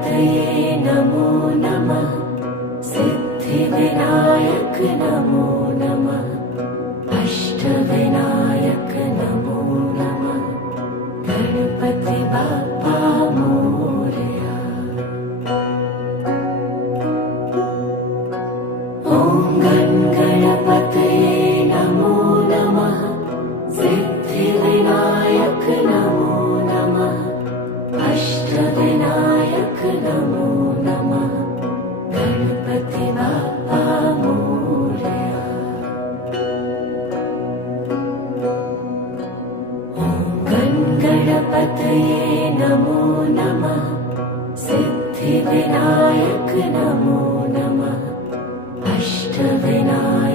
तये नमो नमः। सिद्धिविनायक नमो नमः। अष्टविनायक नमो नमः। गणपति बाप्पा मोरया। ॐ गणपतये नमो नमः। सिद्धिविनायक नमो नमः। अष्टविनायक नमो नमः। गणपति बाप्पा मोरया। ॐ गणपतये नमो नमः। सिद्धिविनायक नमो नमः। अष्टविनायक